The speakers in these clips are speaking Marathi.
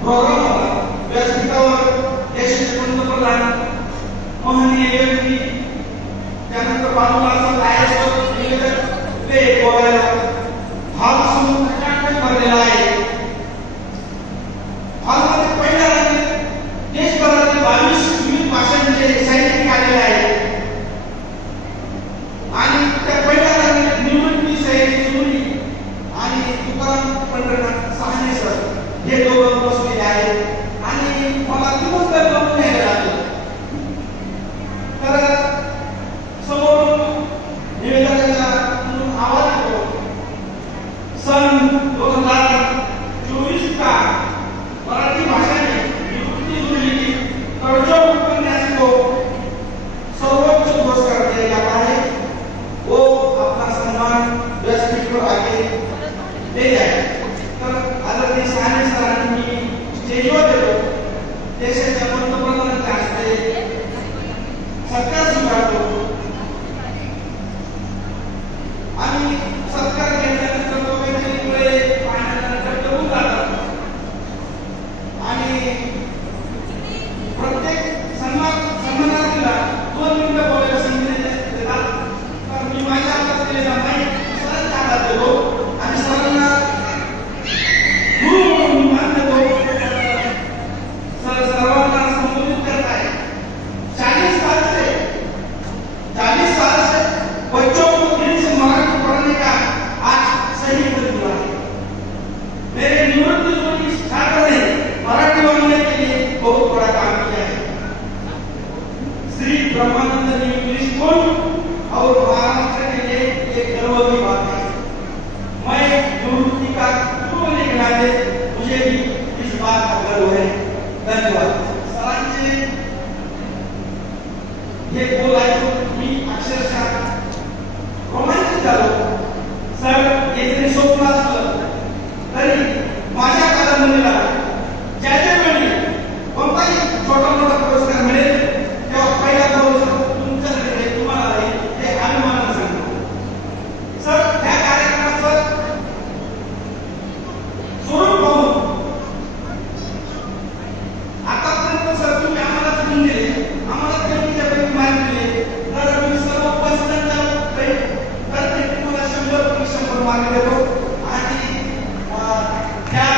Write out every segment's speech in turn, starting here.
प्रोग्राम होता व्यासपीठावर देशाचे पंतप्रधान माननीय की त्यानंतर बाजूला असं लायसवर ते बोलायला हॉल समोर नाटक भरलेला आहे. हॉलमध्ये पहिल्या देशभरातील 22 विविध भाषांचे साहित्यिक आलेले आहेत आणि त्या पहिल्या निवृत्ती सयाजी जोडी आणि तुकाराम पंढरनाथ साहनी सर हे दोघं बसलेले आहेत आणि मला दिवसभर बघून यायला लागलं. तर समोरून निवेदकाचा आवाज येतो, सन 2024 का मराठी भाषा ने निवृत्ती जोड़ी की तर्जुमा उपन्यास को सर्वोच्च पुरस्कार दिया जाता है. वो अपना सम्मान व्यासपीठ पर आके ले जाए. तर आदरणीय साहनी सरांनी स्टेजवर येतो, देशाच्या पंतप्रधानांच्या हस्ते सत्कार स्वीकारतो आणि सत्कार घेतल्यानंतर तो वेदिकेकडे पाहण्यानंतर डबून जातात आणि प्रत्येक सन्मानार्थीला 2 मिनिटं बोलायला संधी देतात. तर मी माझ्या हातात दिलेला माईक सरांच्या हातात देतो आणि सरांना गुरु म्हणून मान देतो. सर सर्वांना संबोधित करत आहे. 40 साल से बच्चों को दिल से मराठी पढ़ने का आज सही वक्त हुआ है. मेरे निवृत्ति जोड़ी छात्र ने मराठी बोलने के लिए बहुत बड़ा काम किया है. श्री ब्रह्मानंद ने इंग्लिश स्कूल और महाराष्ट्र के लिए एक गर्व की बात है. मैं निवृत्ति का गुरु होने के नाते मुझे भी इस बात का गर्व है. धन्यवाद. सरांचे हे बोल ऐकून मी अक्षरशः रोमांचित झालो. सर येथे स्वप्न असलं तरी माझ्या कादंबरीला ज्याच्या वेळी कोणताही छोटा मोठा पुरस्कार मिळेल तेव्हा पहिला पुरस्कार तुमच्याकडे तुम्हाला राहील हे अभिमानाने सांगतो. सर ह्या कार्यक्रमाचं स्वरूप पाहून आतापर्यंत सर तुम्ही आम्हाला दिले आम्हाला पैकी माहिती दिली तर मी सर्व उपस्थितांच्या प्रत्येक तुम्हाला 100 मार्क देतो आणि त्या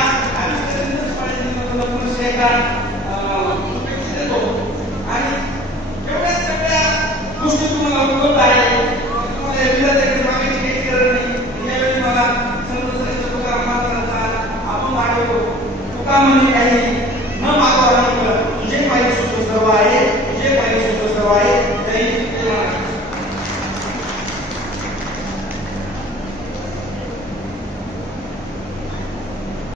देतो आणि एवढ्या सगळ्या गोष्टी तुम्हाला उपलब्ध आहे. तुम्हाला विद्यार्थ्यांची मागणी काही गरज नाही. यावेळी मला संत तुकाराम महाराजांचा आपण आठवतो. तुका म्हणे